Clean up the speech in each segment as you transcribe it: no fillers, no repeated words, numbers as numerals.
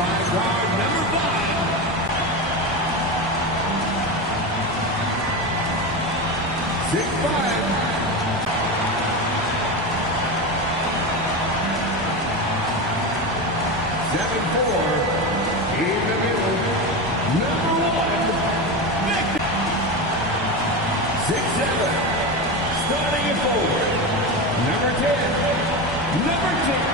Guard number 5. 6'5". 7'4". In the middle, number 1. Victor. 6'7". Starting at forward, number 10. Number 2.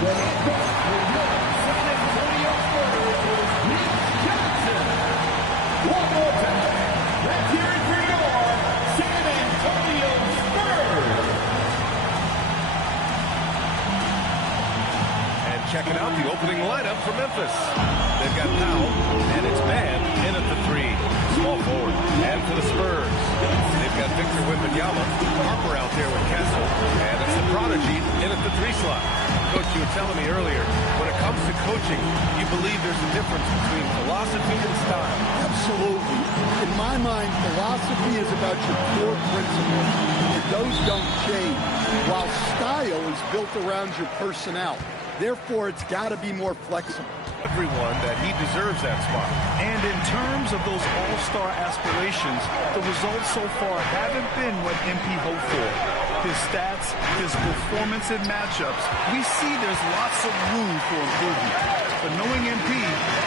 The head coach for your San Antonio Spurs is Nick Johnson. One more time, let's hear it for your San Antonio Spurs. And checking out the opening lineup for Memphis. They've got Powell, and it's Mann in at the 3. Small forward. And for the Spurs, they've got Victor Wembanyama, Harper out there with Kessel, and it's the Prodigy in at the 3 slot. Coach, you were telling me earlier, when it comes to coaching, you believe there's a difference between philosophy and style. Absolutely. In my mind, philosophy is about your core principles, and those don't change, while style is built around your personnel. Therefore, it's got to be more flexible. Everyone that he deserves that spot. And in terms of those all-star aspirations, the results so far haven't been what MP hoped for. His stats, his performance in matchups, we see there's lots of room for improvement. But knowing MP,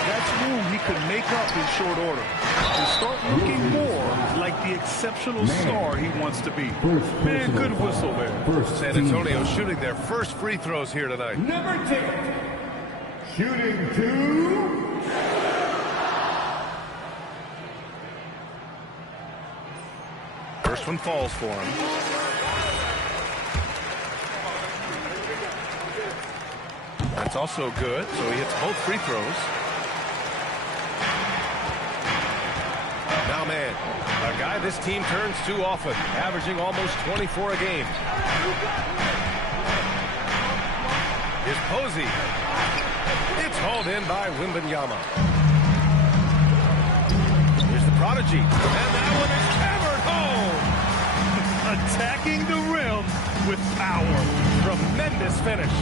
that's room he could make up in short order and start looking more like the exceptional star he wants to be. Man, good whistle there. San Antonio shooting their first free throws here tonight. Number 10. Shooting 2. First one falls for him. That's also good, so he hits both free throws. Now, man, a guy this team turns to often, averaging almost 24 a game. Here's Posey. It's hauled in by Wembanyama. Here's the Prodigy, and that one is hammered home. Attacking the rim with power. Tremendous finish.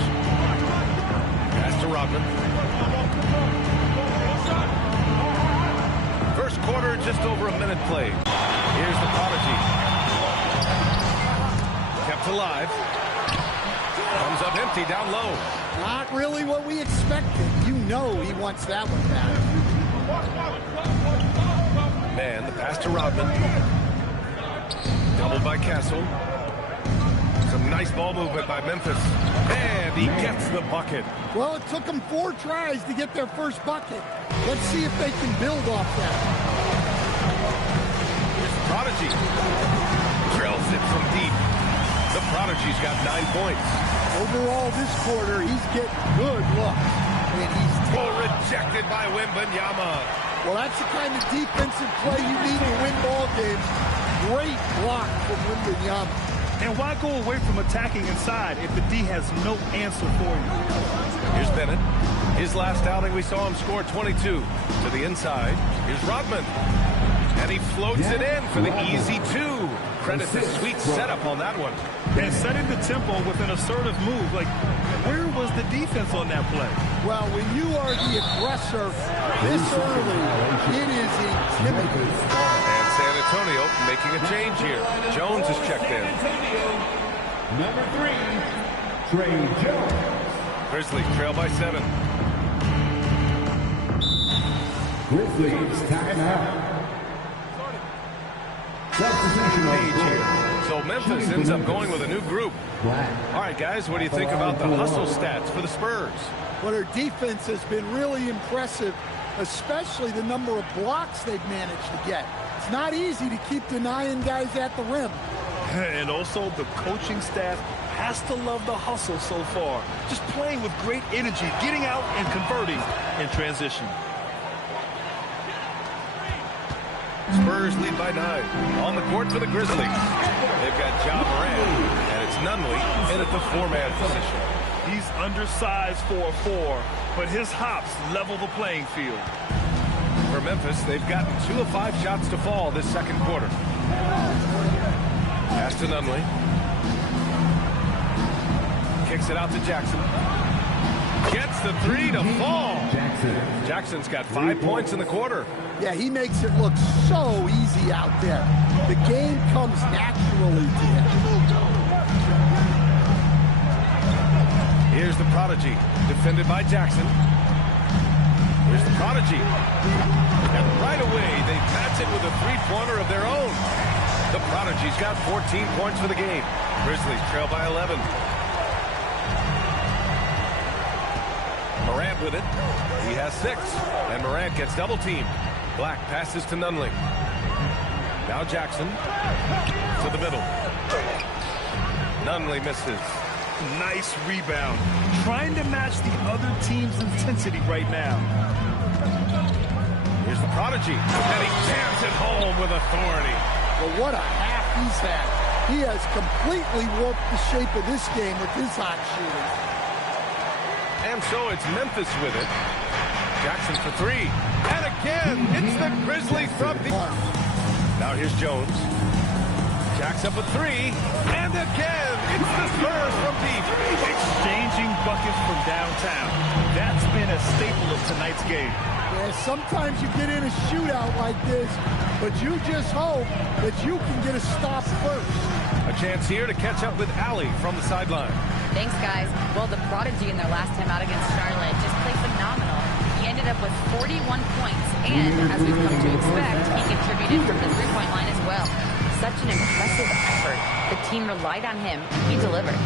Pass to Rodman. First quarter, just over a minute played. Here's the Prodigy. Kept alive. Comes up empty down low. Not really what we expected. You know he wants that one back. Man, the pass to Rodman. Doubled by Castle. Some nice ball movement by Memphis. And he gets the bucket. Well, it took them 4 tries to get their first bucket. Let's see if they can build off that. Here's the Prodigy. Drills it from deep. The Prodigy's got 9 points. Overall, this quarter, he's getting good looks. And he's rejected by Wembanyama. Well, that's the kind of defensive play you need to win ball games. Great block from Wembanyama. And why go away from attacking inside if the D has no answer for you? Here's Bennett. His last outing, we saw him score 22. To the inside, here's Rodman. And he floats it in for the easy 2. Credit the sweet setup on that one. And setting the tempo with an assertive move. Like, where was the defense on that play? Well, when you are the aggressor this early, it is intimidating. And San Antonio making a change here. Jones is checked in. Number 3, Trey Jones. Grizzlies trail by 7. Grizzlies timeout. Substitution Page here. So Memphis ends up going with a new group. All right, guys, what do you think about the hustle stats for the Spurs? Well, their defense has been really impressive, especially the number of blocks they've managed to get. It's not easy to keep denying guys at the rim. And also the coaching staff has to love the hustle so far. Just playing with great energy, getting out and converting in transition. Spurs lead by 9. On the court for the Grizzlies. They've got Ja Morant, and it's Nunley in at the 4-man position. He's undersized for a 4, but his hops level the playing field. For Memphis, they've gotten 2 of 5 shots to fall this second quarter. Pass to Nunley. Kicks it out to Jackson. Gets the three to fall. Jackson's got 5 points in the quarter. Yeah, he makes it look so easy out there. The game comes naturally to him. Here's the prodigy, defended by Jackson. Here's the prodigy. And right away, they match it with a three-pointer of their own. The prodigy's got 14 points for the game. Grizzlies trail by 11. Morant with it. He has 6. And Morant gets double-teamed. Black passes to Nunley. Now Jackson to the middle. Nunley misses. Nice rebound. Trying to match the other team's intensity right now. Here's the prodigy. And he jams it home with authority. Well, what a half he's had. He has completely warped the shape of this game with his hot shooting. And so it's Memphis with it. Jackson for 3. And again, it's the Grizzlies from the... Now here's Jones. Jacks up a 3. And again, it's the Spurs from deep. Exchanging buckets from downtown. That's been a staple of tonight's game. Yeah, sometimes you get in a shootout like this, but you just hope that you can get a stop first. A chance here to catch up with Allie from the sideline. Thanks, guys. Well, the prodigy in their last time out against Charlotte just played phenomenal. He ended up with 41 points, and as we've come to expect, he contributed from the three-point line as well. Such an impressive effort. The team relied on him. He delivered.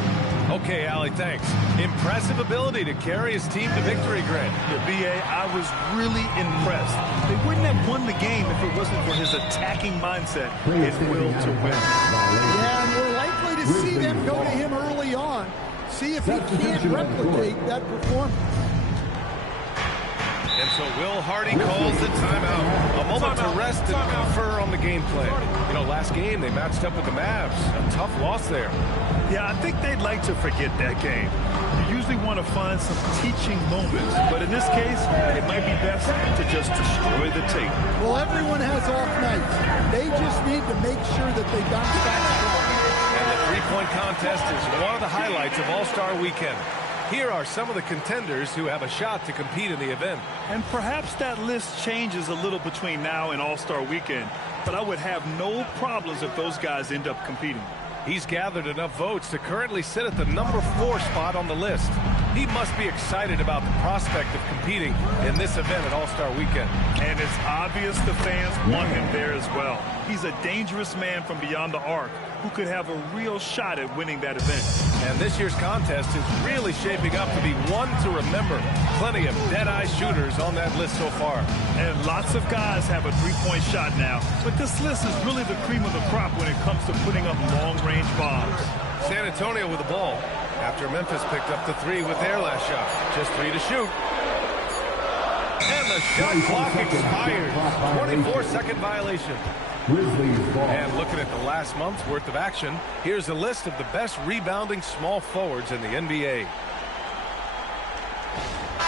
Okay, Allie, thanks. Impressive ability to carry his team to victory, Grant. The BA, I was really impressed. They wouldn't have won the game if it wasn't for his attacking mindset and will to win. Yeah, and we're likely to see them go to him early on. See if he can't replicate that performance. And so Will Hardy calls the timeout. A moment to rest and confer on the game plan. You know, last game they matched up with the Mavs. A tough loss there. Yeah, I think they'd like to forget that game. You usually want to find some teaching moments, but in this case, it might be best to just destroy the tape. Well, everyone has off nights. They just need to make sure that they bounce back strong. And the three-point contest is one of the highlights of All-Star Weekend. Here are some of the contenders who have a shot to compete in the event. And perhaps that list changes a little between now and All-Star Weekend, but I would have no problems if those guys end up competing. He's gathered enough votes to currently sit at the number 4 spot on the list. He must be excited about the prospect of competing in this event at All-Star Weekend. And it's obvious the fans want him there as well. He's a dangerous man from beyond the arc who could have a real shot at winning that event. And this year's contest is really shaping up to be one to remember. Plenty of dead-eye shooters on that list so far. And lots of guys have a three-point shot now, but this list is really the cream of the crop when it comes to putting up long-range bombs. San Antonio with the ball after Memphis picked up the 3 with their last shot. Just 3 to shoot. And the shot clock expires. 24-second violation. And looking at the last month's worth of action, here's a list of the best rebounding small forwards in the NBA.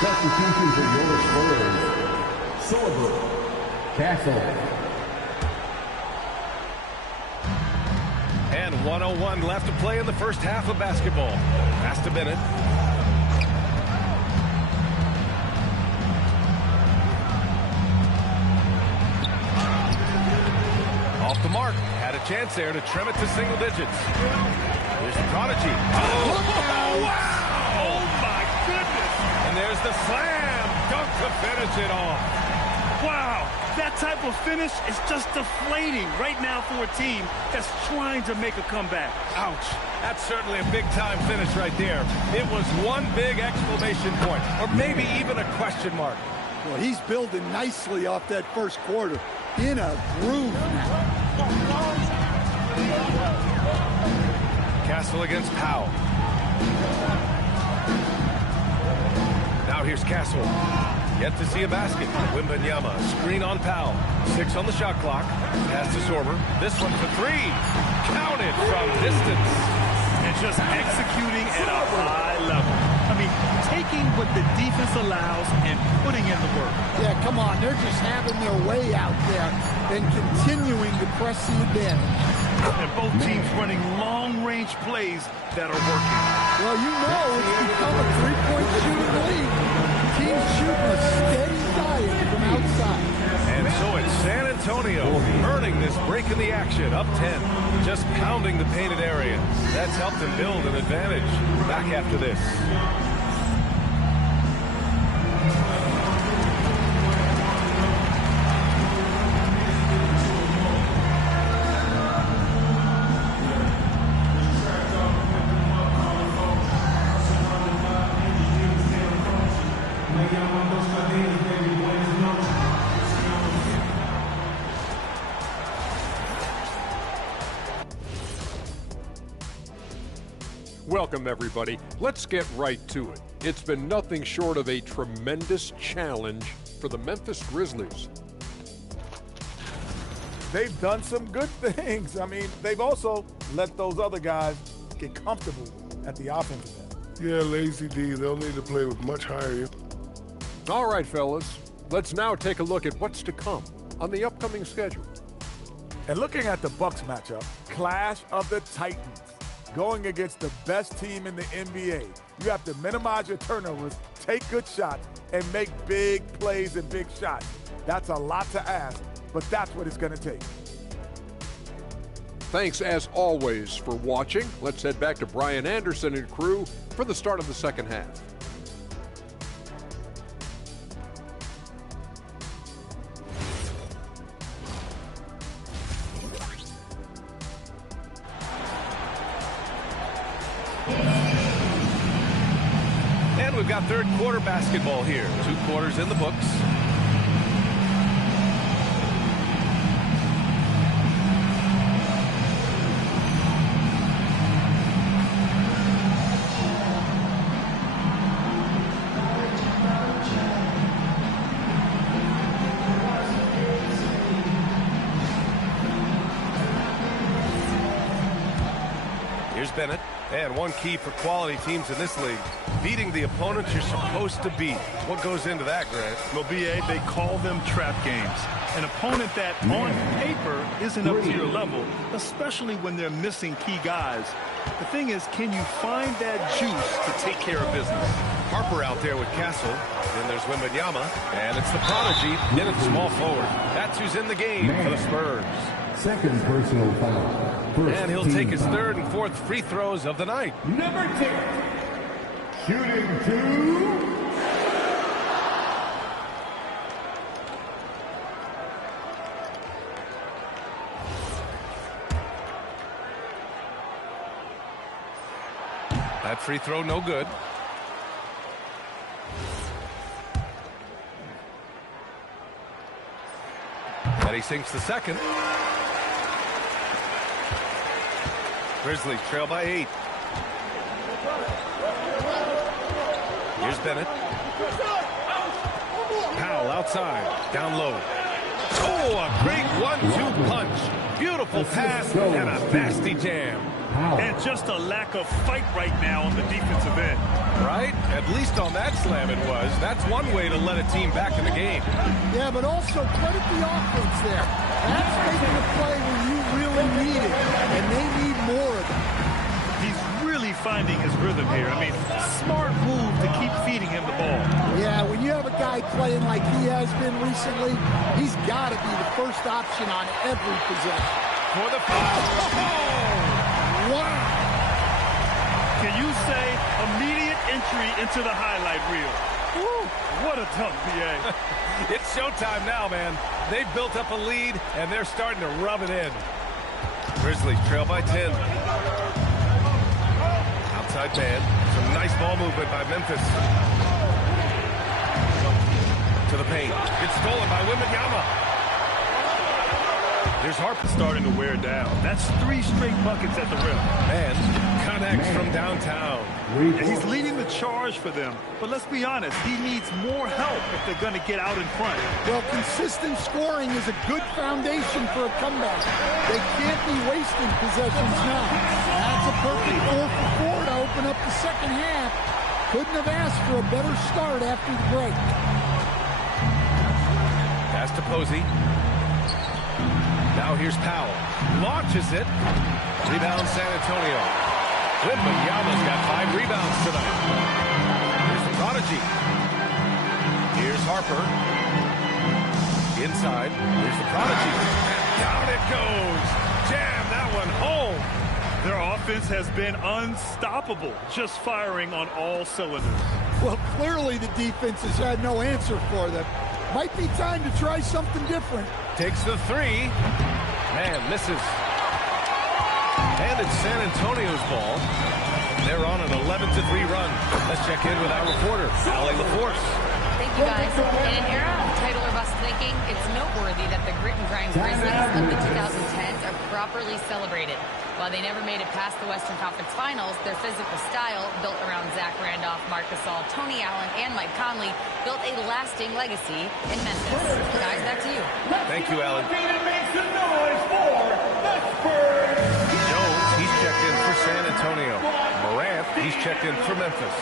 Substitutions for your Spurs. Silver, Castle. And 1:01 left to play in the first half of basketball. Pass to Bennett. Off the mark. Had a chance there to trim it to single digits. Here's the prodigy. Oh, wow! Oh, my goodness! And there's the slam dunk to finish it off. Wow! That type of finish is just deflating right now for a team that's trying to make a comeback. Ouch. That's certainly a big-time finish right there. It was one big exclamation point, or maybe even a question mark. Well, he's building nicely off that first quarter. In a groove now. Castle against Powell. Now here's Castle. Yet to see a basket. Wembanyama, screen on Powell. 6 on the shot clock. Pass to Sorber. This one for 3. Counted from distance. And just executing at a high level. I mean, taking what the defense allows and putting in the work. Yeah, come on. They're just having their way out there. and continuing to press the advantage. And both teams running long-range plays that are working. Well, you know it's become a three-point shooting league. Teams shooting a steady diet from outside. And so it's San Antonio earning this break in the action, up 10, just pounding the painted area. That's helped them build an advantage. Back after this. Welcome, everybody. Let's get right to it. It's been nothing short of a tremendous challenge for the Memphis Grizzlies. They've done some good things. I mean, they've also let those other guys get comfortable at the offensive end. Yeah, lazy D. They'll need to play with much higher. All right, fellas. Let's now take a look at what's to come on the upcoming schedule. And looking at the Bucks matchup, Clash of the Titans, going against the best team in the NBA. You have to minimize your turnovers, take good shots, and make big plays and big shots. That's a lot to ask, but that's what it's going to take. Thanks, as always, for watching. Let's head back to Brian Anderson and crew for the start of the second half. And we've got third quarter basketball here. 2 quarters in the books. Here's Bennett. And one key for quality teams in this league, beating the opponents you're supposed to beat. What goes into that, Grant? Well, B.A., they call them trap games. An opponent that, on paper, isn't up to your level, especially when they're missing key guys. The thing is, can you find that juice to take care of business? Harper out there with Castle. Then there's Wembanyama. And it's the prodigy in at small forward. That's who's in the game for the Spurs. Second personal foul. And he'll take his third and fourth free throws of the night. Number 10, shooting 2. That free throw, no good. And he sinks the second. Grizzlies trail by 8. Here's Bennett. Powell outside, down low. Oh, a great 1-2 punch. Beautiful pass and a nasty jam. And just a lack of fight right now on the defensive end. Right? At least on that slam it was. That's one way to let a team back in the game. Yeah, but also credit the offense there. That's making a play when you really need it, and they need more of it. He's really finding his rhythm here. I mean, smart move to keep feeding him the ball. Yeah, when you have a guy playing like he has been recently, he's got to be the first option on every possession. For the foul. Wow. Can you say immediate entry into the highlight reel? Woo, what a dunk, B.A. It's showtime now, man. They've built up a lead, and they're starting to rub it in. Grizzlies trail by 10. Outside man. Some nice ball movement by Memphis. To the paint. It's stolen by Wembanyama. There's Harper starting to wear down. That's 3 straight buckets at the rim. And connects from downtown. And he's leading the charge for them. But let's be honest, he needs more help if they're going to get out in front. Well, consistent scoring is a good foundation for a comeback. They can't be wasting possessions now. That's a perfect 4 for 4 to open up the second half. Couldn't have asked for a better start after the break. Pass to Posey. Now here's Powell. Launches it. Rebound San Antonio. Wembanyama's got 5 rebounds tonight. Here's the prodigy. Here's Harper. Inside. Here's the prodigy. And down it goes. Jam that one home. Their offense has been unstoppable, just firing on all cylinders. Well, clearly the defense has had no answer for them. Might be time to try something different. Takes the 3. Man, misses. And it's San Antonio's ball. They're on an 11-3 run. Let's check in with our reporter, Allie LaForce. Thank you, guys. In an era of title or bust thinking, it's noteworthy that the grit and grind Grizzlies of the 2010s are properly celebrated. While they never made it past the Western Conference Finals, their physical style, built around Zach Randolph, Marc Gasol, Tony Allen, and Mike Conley, built a lasting legacy in Memphis. Guys, back to you. Thank you, Alan. Make some noise for the Spurs. Jones, he's checked in for San Antonio. Morant, he's checked in for Memphis.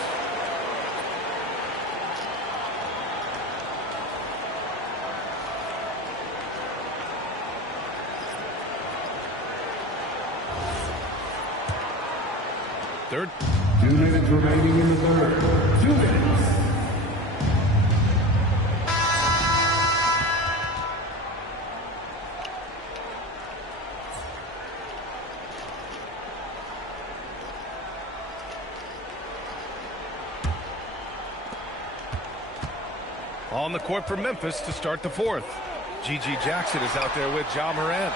Third. 2 minutes remaining in the third. 2 minutes. On the court for Memphis to start the 4th. G.G. Jackson is out there with Ja Morant.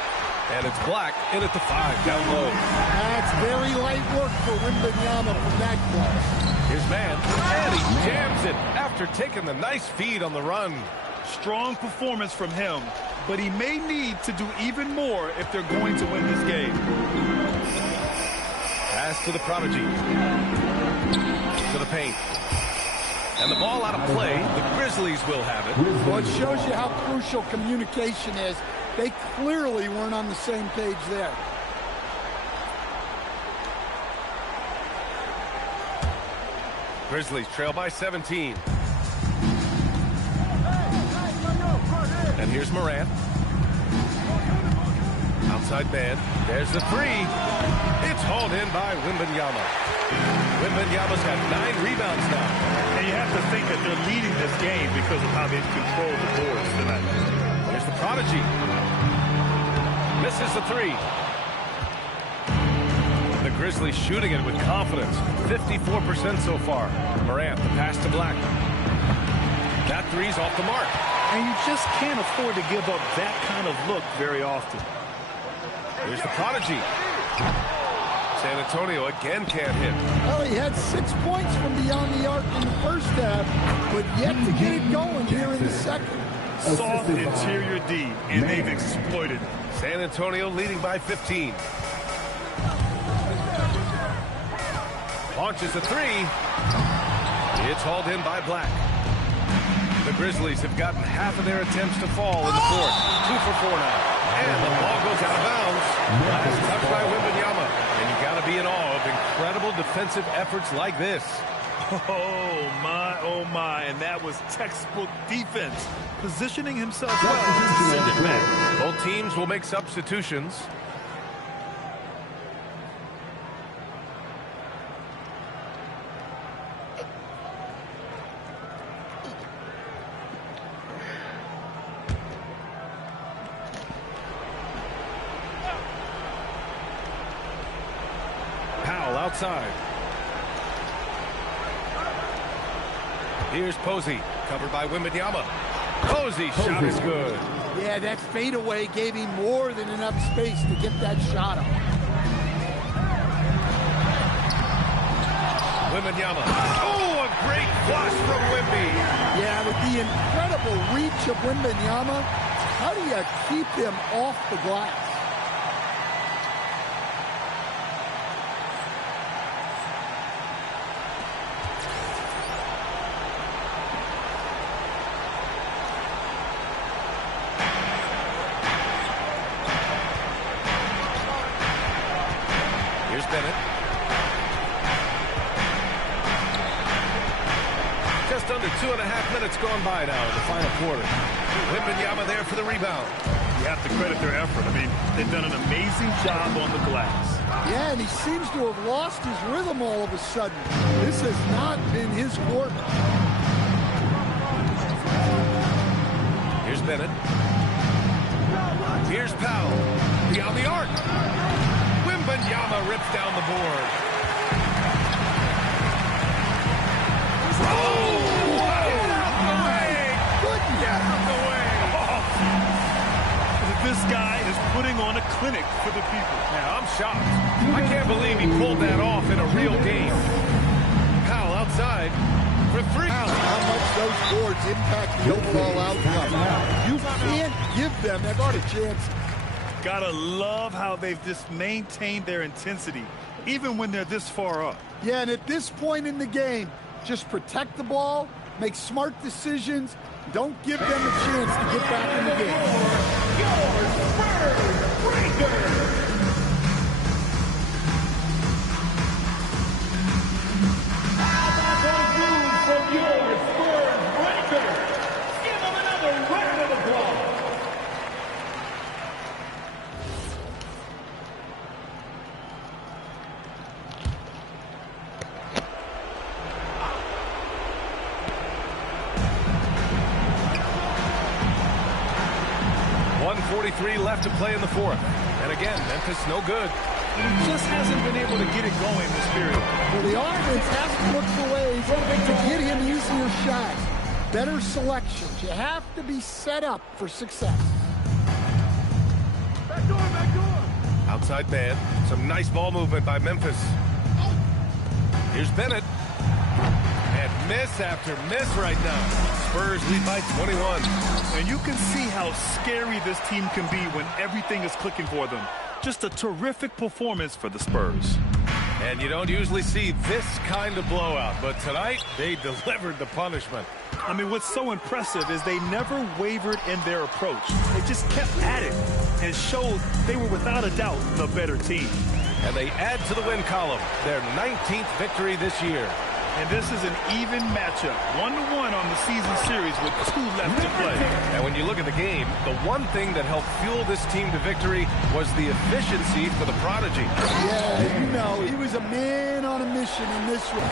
And it's Black in at the 5, down low. That's very light work for Wembanyama from that corner. His man, and he jams it after taking the nice feed on the run. Strong performance from him, but he may need to do even more if they're going to win this game. Pass to the prodigy. To the paint. And the ball out of play. The Grizzlies will have it. Well, it shows you how crucial communication is. They clearly weren't on the same page there. Grizzlies trail by 17. And here's Morant. Outside man. There's the 3. It's hauled in by Wembanyama. Wembanyama's got 9 rebounds now. And you have to think that they're leading this game because of how they've controlled the boards tonight. There's the prodigy. Misses the 3. The Grizzlies shooting it with confidence. 54% so far. Morant, the pass to Black. That 3's off the mark. And you just can't afford to give up that kind of look very often. Here's the prodigy. San Antonio again can't hit. Well, he had 6 points from beyond the arc in the first half, but yet to get it going here in the second. Soft interior D, and they've exploited it. San Antonio leading by 15. Launches a 3. It's hauled in by Black. The Grizzlies have gotten half of their attempts to fall in the 4th. 2 for 4 now. And the ball goes out of bounds. Last touch by Wembanyama. And you got to be in awe of incredible defensive efforts like this. Oh my, and that was textbook defense. Positioning himself well to send it back. Both teams will make substitutions. Powell outside. Here's Posey, covered by Wembanyama. Posey shot is good. Yeah, that fadeaway gave him more than enough space to get that shot up. Wembanyama. Oh, a great flush from Wemby. Yeah, with the incredible reach of Wembanyama, how do you keep him off the glass? Here's Bennett. Just under 2.5 minutes gone by now in the final quarter. Wembanyama there for the rebound. You have to credit their effort. I mean, amazing job on the glass. Yeah, and he seems to have lost his rhythm all of a sudden. This has not been his court. Here's Bennett. Here's Powell. Beyond the arc. Wembanyama rips down the board. Oh! Get out the way! Get out the way! This guy is putting on a clinic for the people. Yeah, I'm shocked. I can't believe he pulled that off in a real game. Powell outside for three. How much those boards impact the overall outcome. You can't give them extra chances. Gotta love how they've just maintained their intensity, even when they're this far up. Yeah, and at this point in the game, just protect the ball, make smart decisions, don't give them a chance to get back in the game. From your Spurs breaker. Give them another round of applause. .143 left to play in the fourth. And again, Memphis no good. Just hasn't been able to get it going this period. Well, the offense has to look for ways to get him easier shots, better selections. You have to be set up for success. Back door, back door. Outside man. Some nice ball movement by Memphis. Here's Bennett. And miss after miss right now. Spurs lead by 21. And you can see how scary this team can be when everything is clicking for them. Just a terrific performance for the Spurs. And you don't usually see this kind of blowout, but tonight they delivered the punishment. I mean, what's so impressive is they never wavered in their approach. They just kept at it and showed they were without a doubt the better team. And they add to the win column, their 19th victory this year. And this is an even matchup, 1-1 on the season series with 2 left to play. And when you look at the game, the one thing that helped fuel this team to victory was the efficiency for the Prodigy. Yeah, you know, he was a man on a mission in this one.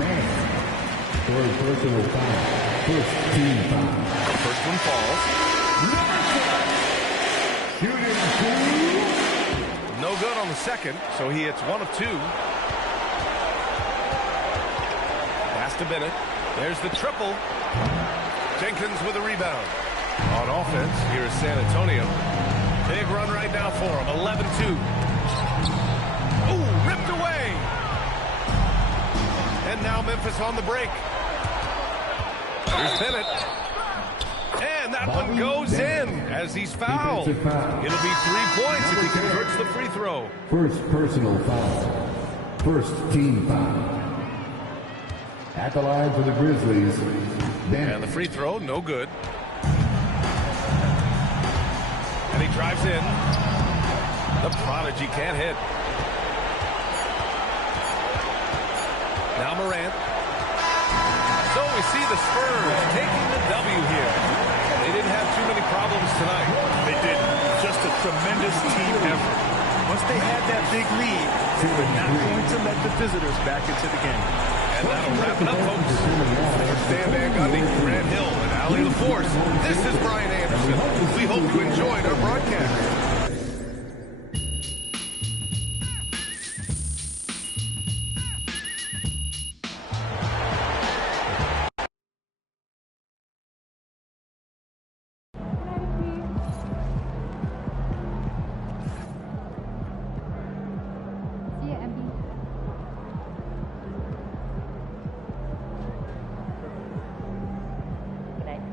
Man, for a personal foul. First team foul. The first one falls. Shooting two. No good on the second, so he hits 1 of 2. Pass to Bennett. There's the triple. Jenkins with a rebound. On offense, here is San Antonio. Big run right now for him. 11-2. Ooh, ripped away. And now Memphis on the break. Here's Bennett. And that one goes in as he's fouled. It'll be 3 points if he converts the free throw. First personal foul. First team foul. At the line for the Grizzlies, And the free throw, no good. And he drives in. The Prodigy can't hit. Now Morant. So we see the Spurs taking the W here. They didn't have too many problems tonight. They didn't. Just a tremendous team effort. Once they had that big lead, they were not going to let the visitors back into the game. And that'll wrap it up, folks. For Stan Van Gundy, Grant Hill, and Allie LaForce, this is Brian Anderson. We hope you enjoyed our broadcast. Good night.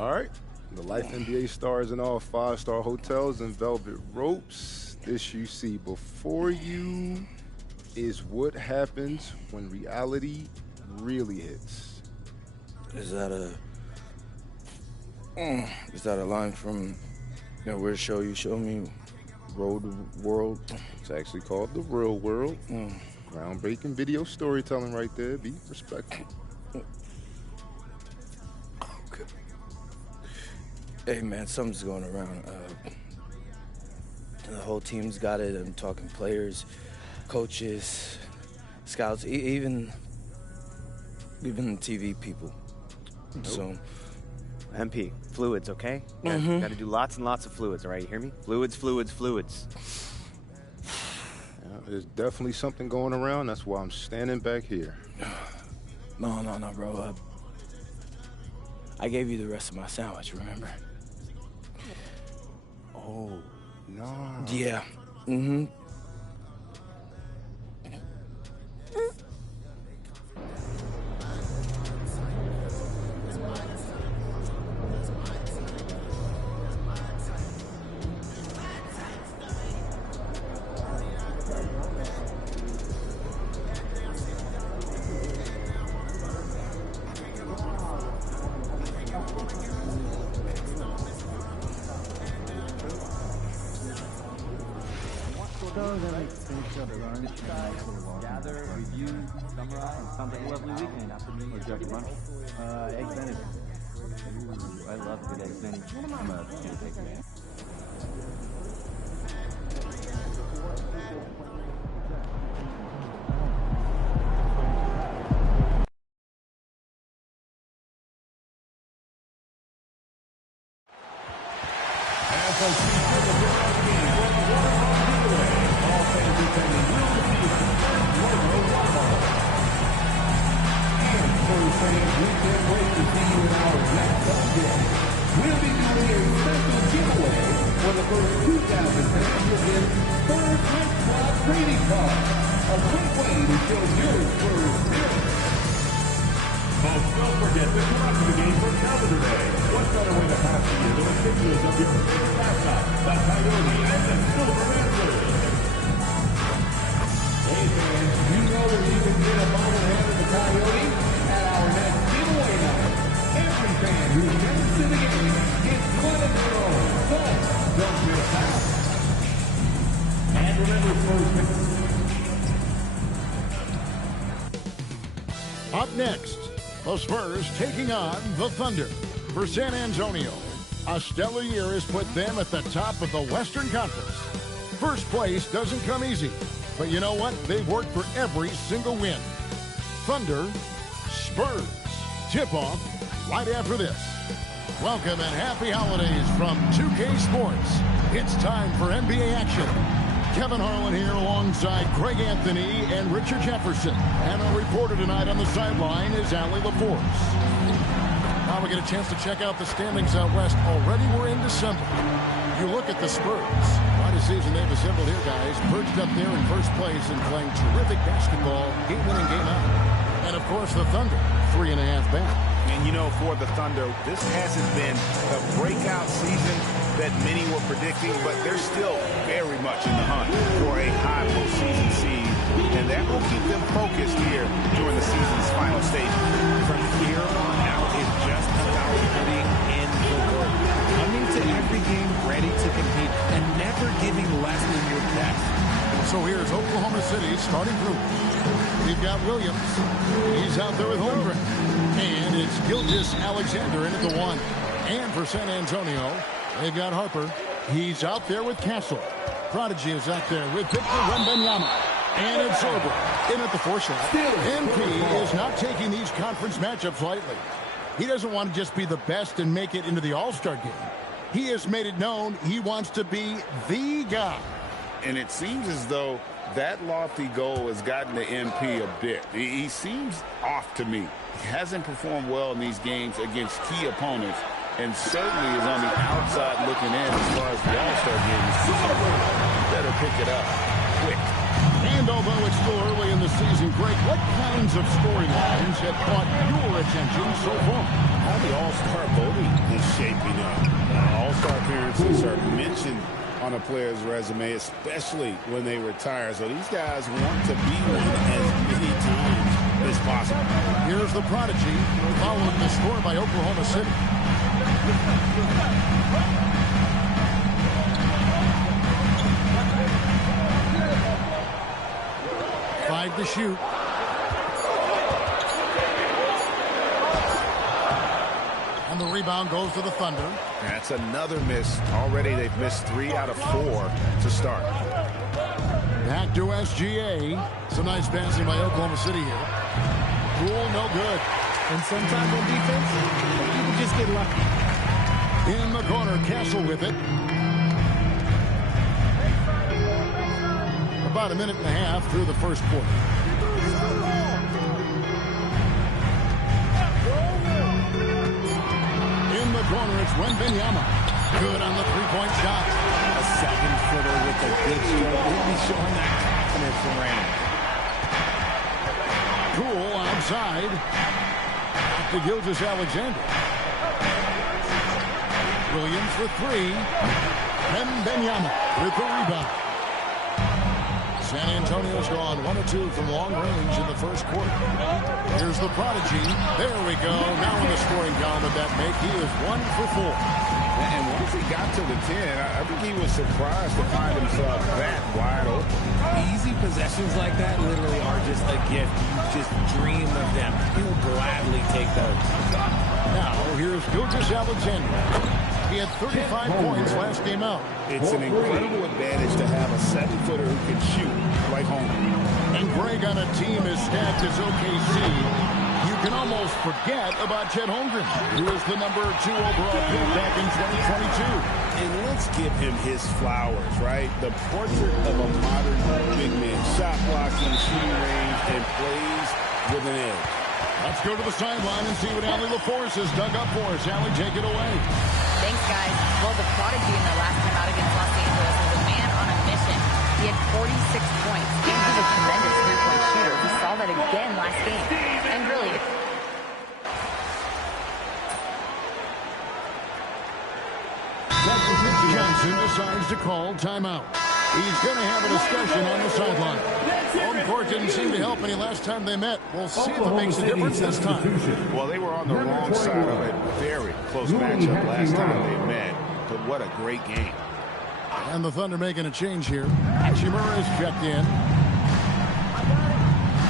All right. The Life NBA stars in all 5-star hotels and velvet ropes. This you see before you is what happens when reality really hits. Is that a line from where the show you showed me, Road World? It's actually called The Real World. Groundbreaking video storytelling right there. Be respectful. Okay. Hey, man, something's going around. The whole team's got it. I'm talking players, coaches, scouts, even TV people. Nope. So, MP, fluids, okay? Got to do lots and lots of fluids, all right? You hear me? Fluids, fluids, fluids. Yeah, there's definitely something going around. That's why I'm standing back here. No, bro. I gave you the rest of my sandwich, remember? Oh, no. Yeah. Mm-hmm. Gather, review, summarize. Sounds like a lovely weekend. Or just lunch. Eggs Benedict. Ooh, I love good eggs Benedict. I'm a pancake man. Up next, the Spurs taking on the Thunder. For San Antonio, a stellar year has put them at the top of the Western Conference. First place doesn't come easy, but you know what? They've worked for every single win. Thunder, Spurs, tip-off right after this. Welcome and happy holidays from 2K Sports. It's time for NBA action. Kevin Harlan here alongside Greg Anthony and Richard Jefferson. And our reporter tonight on the sideline is Allie LaForce. Now we get a chance to check out the standings out west. Already we're in December. You look at the Spurs. Quite a season they've assembled here, guys. Perched up there in first place and playing terrific basketball, game in and game out. And of course the Thunder, 3.5 back. And you know, for the Thunder, this hasn't been the breakout season that many were predicting, but they're still very much in the hunt for a high postseason seed, and that will keep them focused here during the season's final stage. From here on out, it's just about putting in the work. Coming to every game ready to compete and never giving less than your best. So here's Oklahoma City starting group. We've got Williams. He's out there with Holmgren. And it's Gilgeous-Alexander in at the 1. And for San Antonio, they've got Harper. He's out there with Castle. Prodigy is out there with Victor Wembanyama. And it's Sorbo in at the 4 shot. MP is not taking these conference matchups lightly. He doesn't want to just be the best and make it into the All-Star game. He has made it known he wants to be the guy. And it seems as though that lofty goal has gotten to MP a bit. He seems off to me. He hasn't performed well in these games against key opponents, and certainly is on the outside looking in as far as the All-Star game is concerned. Better pick it up quick. And although it's still early in the this season, Greg, what kinds of storylines have caught your attention so far? How the All-Star voting is shaping up. All-Star appearances are mentioned on a player's resume, especially when they retire. So these guys want to be one as many times as possible. Here's the prodigy, following the score by Oklahoma City. Five to shoot. And the rebound goes to the Thunder. That's another miss. Already they've missed 3 out of 4 to start. Back to SGA. Some nice passing by Oklahoma City here. Poole, no good. And sometimes on defense, people just get lucky. In the corner, Castle with it. About a minute and a half through the first quarter. In the corner, it's Wembanyama. Good on the three-point shot. A 7-footer with a good stroke. He'll be showing that confidence from Raymond. Poole outside. Back to Gilgeous-Alexander. Williams for 3. Wembanyama with the rebound. San Antonio's gone 1 of 2 from long range in the first quarter. Here's the prodigy. There we go. Now in the scoring column of that make, he is 1 for 4. And once he got to the 10, I think he was surprised to find himself that wide open. Easy possessions like that literally are just a gift. You just dream of them. He'll gladly take those. Now, here's Gilgeous-Alexander. He had 35 points last game out. It's an incredible advantage to have a 7-footer who can shoot like Holmgren. And Greg, on a team as stacked as OKC, you can almost forget about Chet Holmgren, who is the #2 overall pick back in 2022. And let's give him his flowers, right? The portrait of a modern big man. Shot blocking, shooting range, and plays with an edge. Let's go to the sideline and see what Allie LaForce has dug up for us. Allie, take it away. Thanks, guys. Well, the prodigy in their last time out against Los Angeles was a man on a mission. He had 46 points, and he's a tremendous three-point shooter. We saw that again last game. And really, Johnson decides to call timeout. He's going to have a discussion on the sideline. Home court didn't seem to help any last time they met. We'll see if it makes a difference this time. Well, they were on the wrong side of a very close matchup last time they met. But what a great game. And the Thunder making a change here. Hachimura is checked in.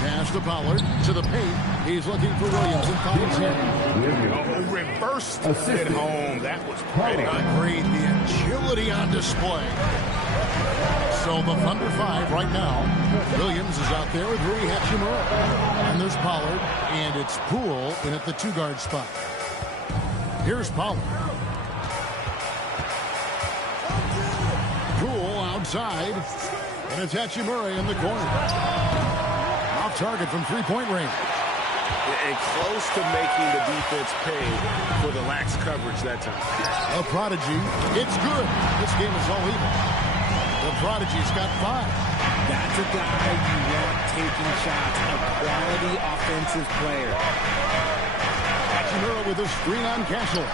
Pass to Pollard to the paint. He's looking for Williams and finds him. Oh, reversed at home. That was pretty. Agreed. The agility on display. So the Thunder 5 right now. Williams is out there with Rui Hachimura. And there's Pollard. And it's Poole in at the 2-guard spot. Here's Pollard. Poole outside. And it's Hachimura in the corner. Off target from 3-point range. And close to making the defense pay for the lax coverage that time. A prodigy. It's good. This game is all even. The prodigy's got 5. That's a guy you want taking shots. A quality offensive player. Hachimura with a screen on Castle.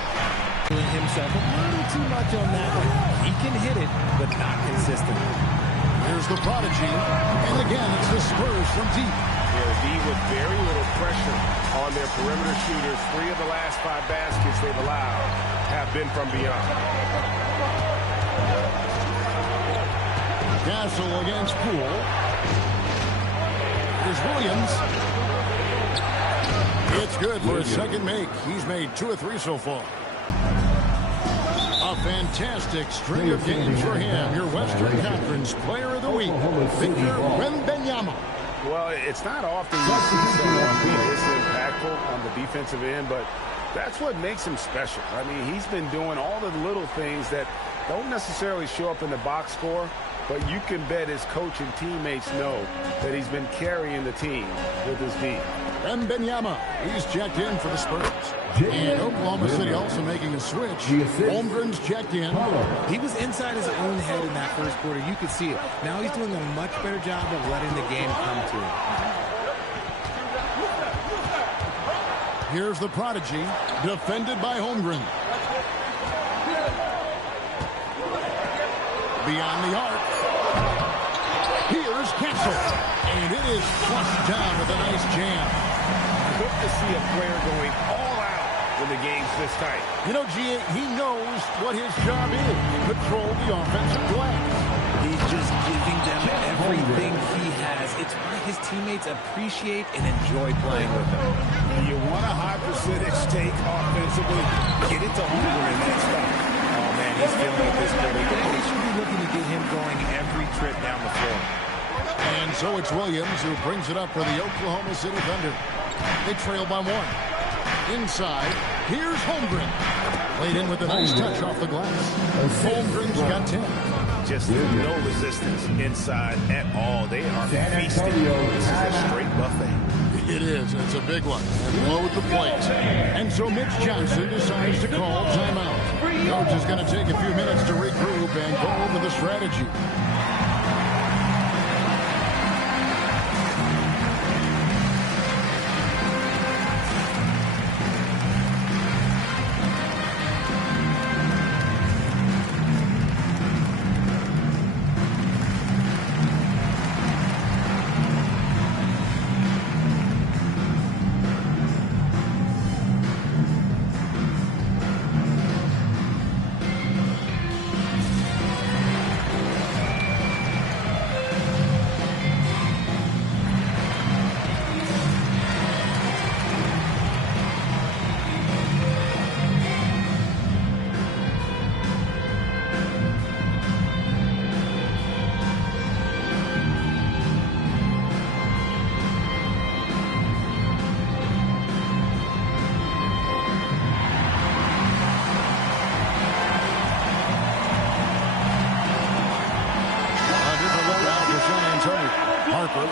Doing himself a little too much on that one. He can hit it, but not consistent. Here's the prodigy. And again, it's the Spurs from deep. D with very little pressure on their perimeter shooters. 3 of the last 5 baskets they've allowed have been from beyond. Castle against Poole. Here's Williams. It's good for his second make. He's made 2 of 3 so far. A fantastic string of games for him. Your Western Conference Player of the Week, Victor Wembanyama. Well, it's not often you see someone be this impactful on the defensive end, but that's what makes him special. I mean, he's been doing all the little things that don't necessarily show up in the box score, but you can bet his coach and teammates know that he's been carrying the team with his D. Wembanyama, he's checked in for the Spurs. And Oklahoma City also making a switch. Holmgren's checked in. He was inside his own head in that first quarter. You could see it. Now he's doing a much better job of letting the game come to him. Here's the prodigy, defended by Holmgren. Beyond the arc. Here's Kessel. And it is flushed down with a nice jam. Good to see a player going all out when the game's this tight. You know, G.A., he knows what his job is. Control the offensive glass. He's just giving them everything he has. It's why his teammates appreciate and enjoy playing with him. You want a high percentage take offensively, get it to Holmgren in that spot. Oh, man, he's feeling it this quarter. They should be looking to get him going every trip down the floor. And so it's Williams who brings it up for the Oklahoma City Thunder. They trail by 1. Inside, here's Holmgren. Played in with a nice touch off the glass. Holmgren's got 10. Just no resistance inside at all. They are feasting. This is a straight buffet. It is. It's a big one. And load the plate. And so Mitch Johnson decides to call timeout. Coach is going to take a few minutes to regroup and go over the strategy.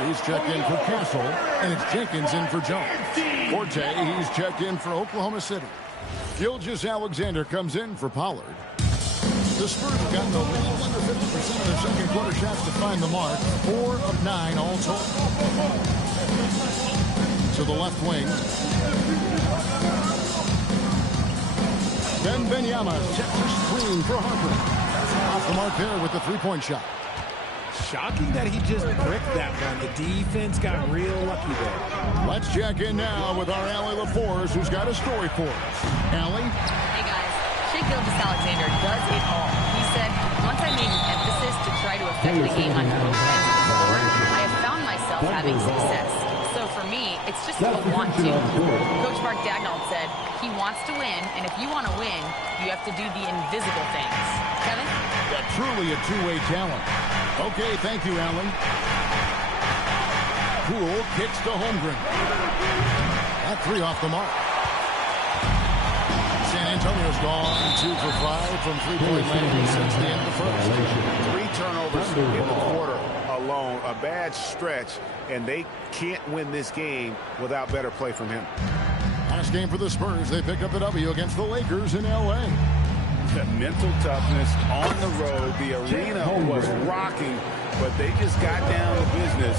He's checked in for Castle, and it's Jenkins in for Jones. Forte, he's checked in for Oklahoma City. Gilgeous-Alexander comes in for Pollard. The Spurs have gotten a little under 50% of their second quarter shots to find the mark. 4 of 9 all told. To the left wing. Wembanyama sets a screen for Harper. Off the mark there with the three-point shot. Shocking that he just bricked that one. The defense got real lucky there. Let's check in now with our Allie LaForce, who's got a story for us. Allie? Hey, guys. Shai Gilgeous-Alexander does it all. He said, once I made an emphasis to try to affect the game on both ends of the floor, I have found myself having success. So for me, it's just a want to. Coach Mark Dagnall said, he wants to win, and if you want to win, you have to do the invisible things. Kevin? Yeah, truly a two-way talent. Okay, thank you, Allen. Poole kicks to Holmgren. That 3 off the mark. San Antonio's gone 2 for 5 from three-point land since the end of the first. 3 turnovers in the quarter alone. A bad stretch, and they can't win this game without better play from him. Last game for the Spurs, they pick up the W against the Lakers in L.A. The mental toughness on the road. The arena was rocking, but they just got down to business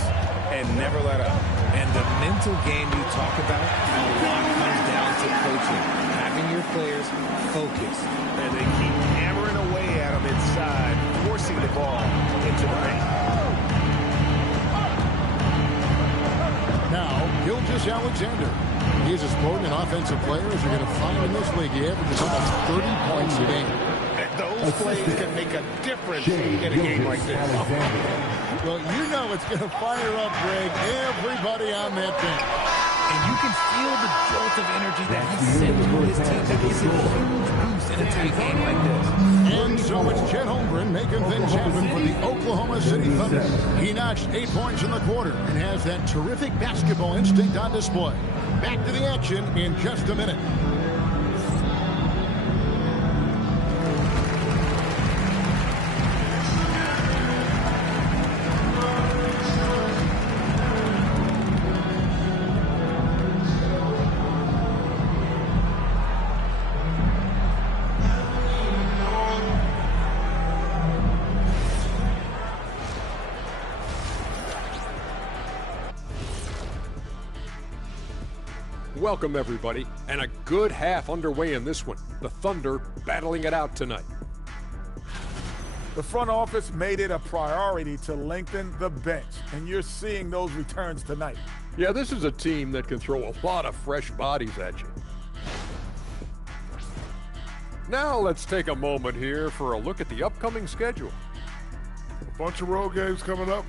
and never let up. And the mental game you talk about, a lot comes down to coaching. Having your players focus. And they keep hammering away at them inside, forcing the ball into the paint. Now, Gilgeous-Alexander. He's as potent an offensive player as you're going to find in this league. He averages almost 30 points a game. And those plays can make a difference in a game like this. Well, you know it's going to fire up, Greg, everybody on that bench. And you can feel the jolt of energy that he's sending to his team. That is a huge boost in a tight game like this. And so it's Chet Holmgren making things happen for the Oklahoma City Thunder. He notched 8 points in the quarter and has that terrific basketball instinct on display. Back to the action in just a minute. Welcome, everybody, and a good half underway in this one. The Thunder battling it out tonight. The front office made it a priority to lengthen the bench, and you're seeing those returns tonight. Yeah, this is a team that can throw a lot of fresh bodies at you. Now let's take a moment here for a look at the upcoming schedule. A bunch of road games coming up.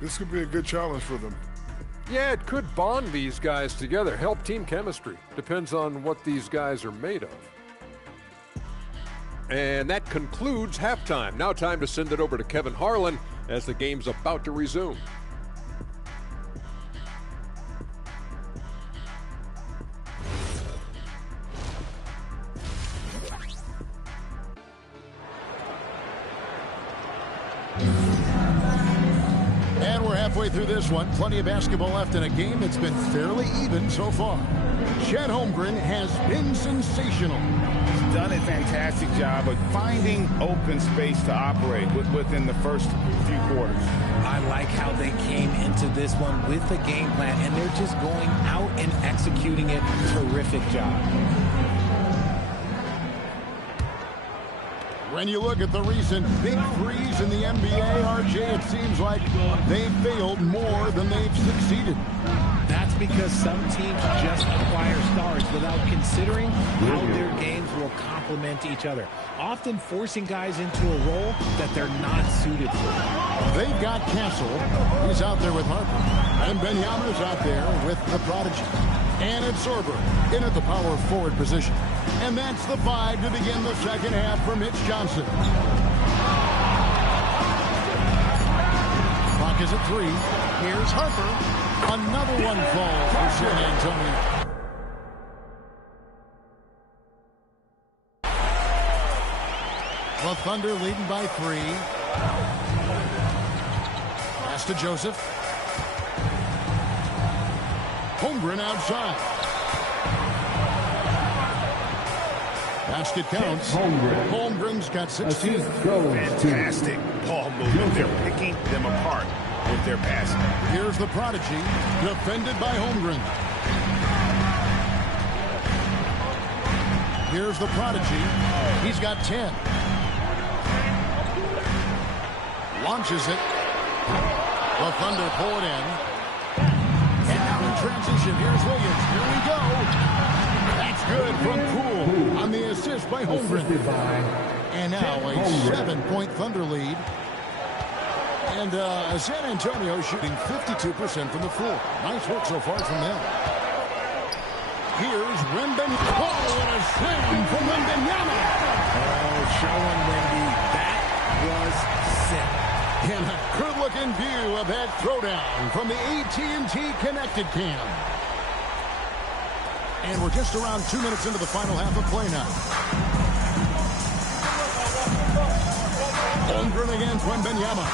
This could be a good challenge for them. Yeah, it could bond these guys together, help team chemistry. Depends on what these guys are made of. And that concludes halftime. Now time to send it over to Kevin Harlan as the game's about to resume. And we're halfway through this one. Plenty of basketball left in a game that's been fairly even so far. Chet Holmgren has been sensational. He's done a fantastic job of finding open space to operate within the first few quarters. I like how they came into this one with the game plan, and they're just going out and executing it. Terrific job. When you look at the recent big threes in the NBA, RJ, it seems like they've failed more than they've succeeded. That's because some teams just acquire stars without considering how their games will complement each other, often forcing guys into a role that they're not suited for. They've got Castle. He's out there with Harper. And Benyama's out there with the prodigy. And it's Sorber in at the power forward position. And that's the 5 to begin the second half for Mitch Johnson. Clock is at 3. Here's Harper. Another one falls for San Antonio. The Thunder leading by 3. Pass to Joseph. Holmgren outside. Basket counts. Holmgren's got 16. Fantastic ball movement. They're picking them apart with their passing. Here's the prodigy, defended by Holmgren. Here's the prodigy. He's got 10. Launches it. The Thunder pull it in. And now in transition, here's Williams. Here we go. That's good from Poole on the assist by Holmgren. And now a 7-point Thunder lead. And San Antonio shooting 52% from the floor. Nice work so far from them. Here's Wembanyama. Oh, and a slam from Wembanyama. Oh, showing Wendy. That was sick. And a good-looking view of that throwdown from the AT&T Connected Cam. And we're just around 2 minutes into the final half of play now. Holmgren against Wembanyama.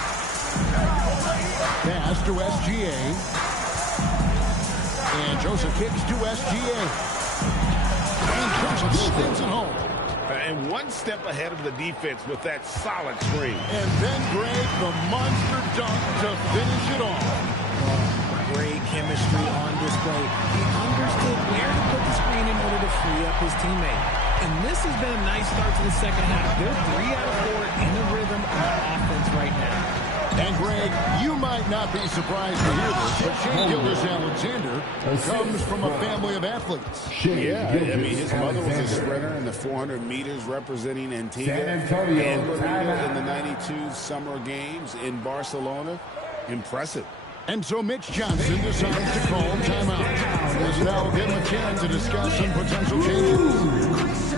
Pass to SGA. And Joseph kicks to SGA. And Joseph stands at home. And one step ahead of the defense with that solid screen. And then Greg, the monster dunk to finish it off. Great chemistry on display. He understood where to put the screen in order to free up his teammate. And this has been a nice start to the second half. They're 3 out of 4 in the rhythm on offense right now. And Greg, you might not be surprised to hear this, but Shea Gilgeous-Alexander comes from a family of athletes. Yeah, I mean, his mother was a sprinter in the 400 meters representing Antigua and Barbuda in the 92 Summer Games in Barcelona. Impressive. And so Mitch Johnson decides to call timeout. This now will give him a chance to discuss some potential changes.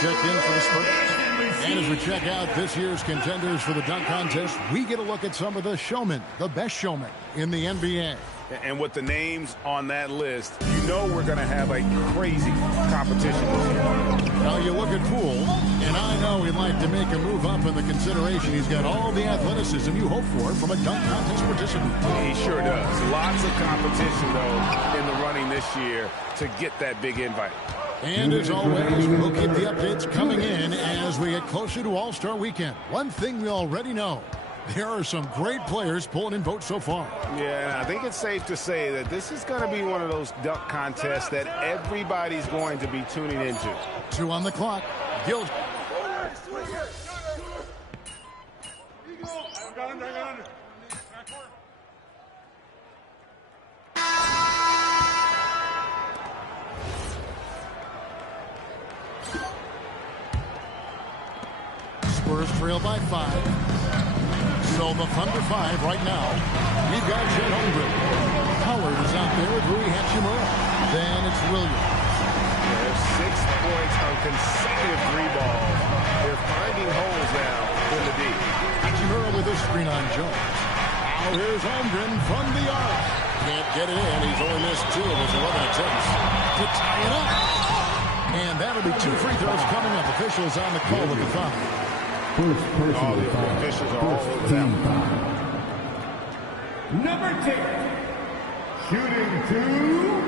checked in for the Spurs. And as we check out this year's contenders for the dunk contest, we get a look at some of the showmen, the best showmen in the NBA. And with the names on that list, you know we're going to have a crazy competition this year. Now you look at Poole, and I know he'd like to make a move up in the consideration. He's got all the athleticism you hope for from a dunk contest participant. He sure does. Lots of competition, though, in the running this year to get that big invite. And as always, we'll keep the updates coming in as we get closer to All-Star Weekend. One thing we already know, there are some great players pulling in votes so far. Yeah, I think it's safe to say that this is going to be one of those dunk contests that everybody's going to be tuning into. 2 on the clock. Gill. Spurs trail by 5. So the Thunder 5 right now. We've got Chet Holmgren. Howard is out there with Rui Hachimura. Then it's Williams. There's 6 points on consecutive 3 balls. They're finding holes now in the D. Hachimura with a screen on Jones. Now here's Holmgren from the arc. Can't get it in. He's only missed 2 of his 11 attempts to tie it up. And that'll be 2 free throws coming up. Officials on the call with the foul. All the officials are all over that one. Number 10, shooting 2.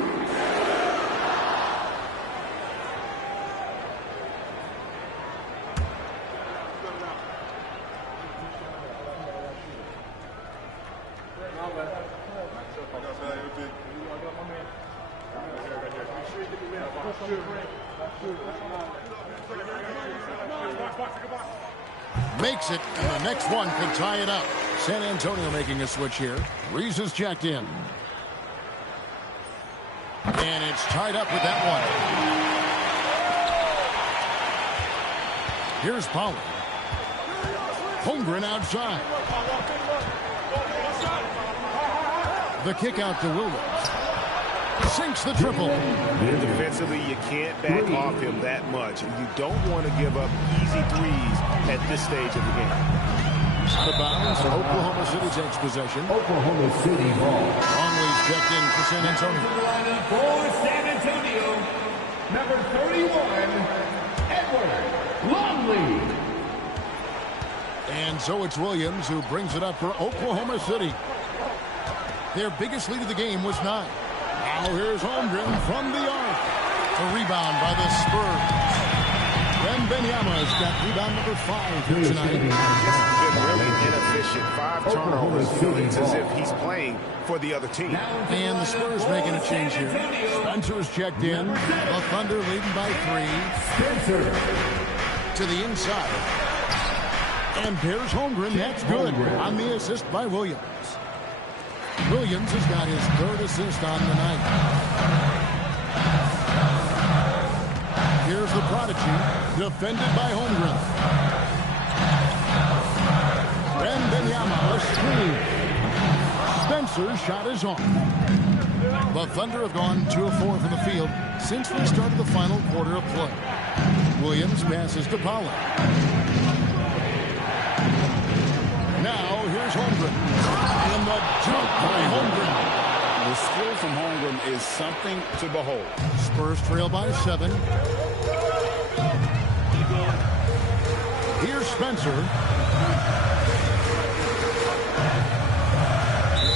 Makes it, and the next one could tie it up. San Antonio making a switch here. Reese is checked in. And it's tied up with that one. Here's Pollard. Holmgren outside. The kick out to Williams. Sinks the triple. Defensively, you can't back off him that much. You don't want to give up easy threes at this stage of the game. Out of bounds, Oklahoma City takes possession. Oklahoma City ball. Longley's checked in for San Antonio. For San Antonio, number 31, Edward Longley. And so it's Williams who brings it up for Oklahoma City. Their biggest lead of the game was 9. Now here's Holmgren from the arc. A rebound by the Spurs. Wembanyama's got rebound number 5 here tonight. He's been really inefficient. 5 turnovers. It's as if he's playing for the other team. And the Spurs making a change here. Spencer's checked in. The Thunder leading by 3. Spencer to the inside. And there's Holmgren. That's good on the assist by Williams. Williams has got his 3rd assist on the night. Here's the prodigy, defended by Holmgren. Wembanyama, a screen. Spencer's shot is on. The Thunder have gone 2 of 4 from the field since we started the final quarter of play. Williams passes to Pollard. Now here's Holmgren. And the dunk by Holmgren. The skill from Holmgren is something to behold. Spurs trail by 7. Here's Spencer.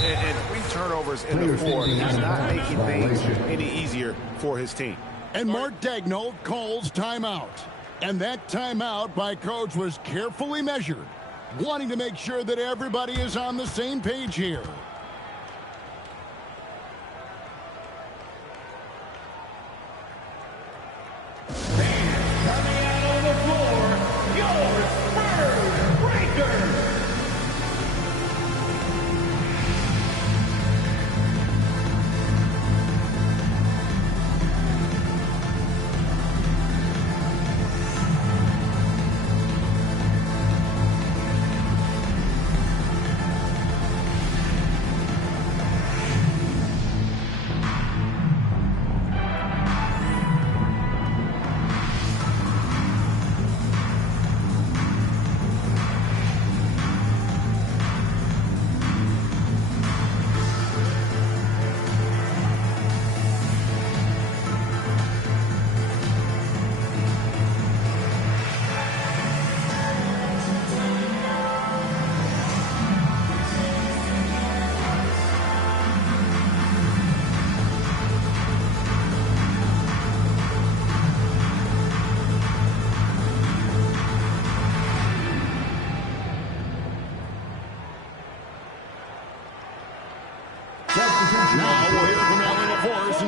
And 3 turnovers in the 4th. He's not making things any easier for his team. And Mark Daigneault calls timeout. And that timeout by coach was carefully measured, wanting to make sure that everybody is on the same page here. Coming out on the floor, your Spurs Breakers.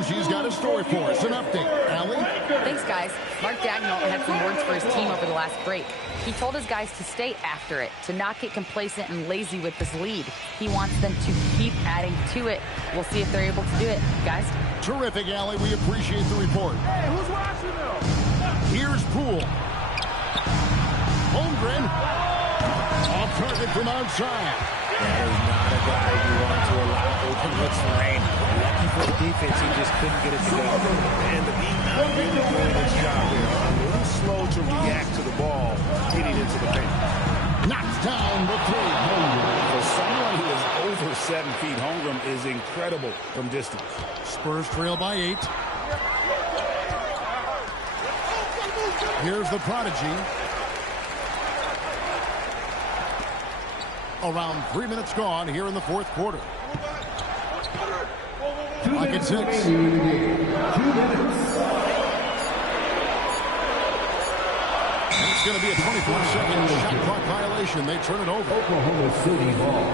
she's got a story for us. An update. Allie? Thanks, guys. Mark Dagnall had some words for his team over the last break. He told his guys to stay after it, to not get complacent and lazy with this lead. He wants them to keep adding to it. We'll see if they're able to do it. Guys? Terrific, Allie. We appreciate the report. Hey, who's watching them? Here's Poole. Holmgren. Off target from outside. That is not a guy you want to allow open looks for Rain. Lucky for the defense, he just couldn't get it to go. And the deep not really doing its job here. A little slow to react to the ball getting into the paint. Knocks down the three. For someone who is over 7 feet, Holmgren is incredible from distance. Spurs trail by 8. Here's the prodigy. Around 3 minutes gone here in the fourth quarter. Clock at 6. 2 minutes. It's going to be a 24-second shot clock violation. They turn it over. Oklahoma City ball.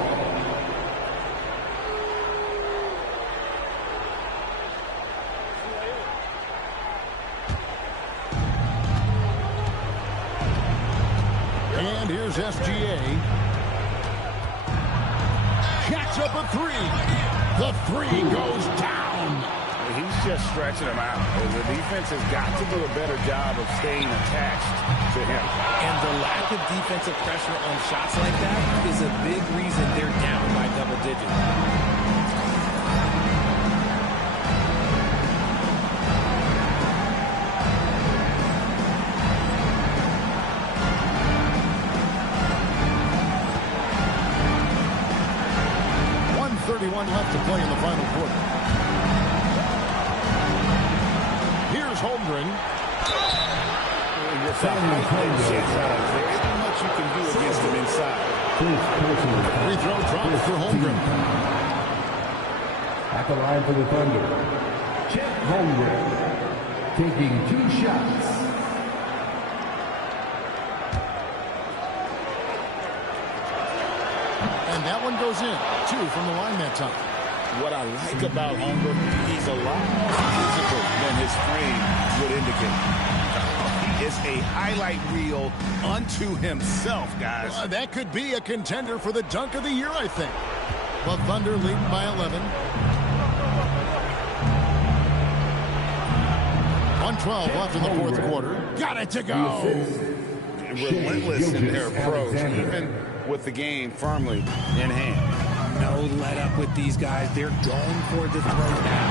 And here's SGA. Jacks up a 3. The 3 goes down. He's just stretching him out. The defense has got to do a better job of staying attached to him. And the lack of defensive pressure on shots like that is a big reason they're down by double digits. Left to play in the final quarter. Here's Holmgren. There's not much you can do against him inside. Free throw drops for Holmgren. At the line for the Thunder, Chet Holmgren taking 2 shots. And that one goes in. 2 from the line that time. What I like about Holmgren, he's a lot more physical than his frame would indicate. He is a highlight reel unto himself, guys. That could be a contender for the dunk of the year, I think. The Thunder leading by 11. 1:12 left in the fourth quarter. Got it to go. Relentless in their approach, even with the game firmly in hand. No let up with these guys. They're going for the throw now.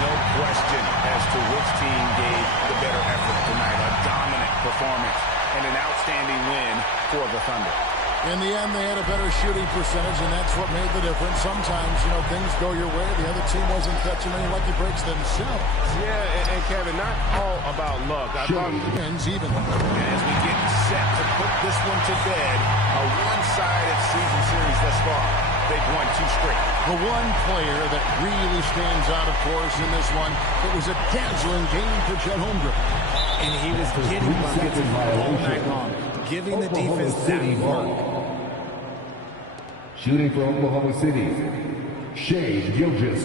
No question as to which team gave the better effort tonight. A dominant performance and an outstanding win for the Thunder. In the end, they had a better shooting percentage, and that's what made the difference. Sometimes, things go your way. The other team wasn't catching any lucky breaks themselves. Yeah, and Kevin, not all about luck. I thought ends even. As we get set to put this one to bed, a one-sided season series thus far. They've won 2 straight. The one player that really stands out, of course, in this one, it was a dazzling game for Chet Holmgren. And he was getting buckets all night long, giving the defense that work. Shooting for Oklahoma City, Shea Gilgeous.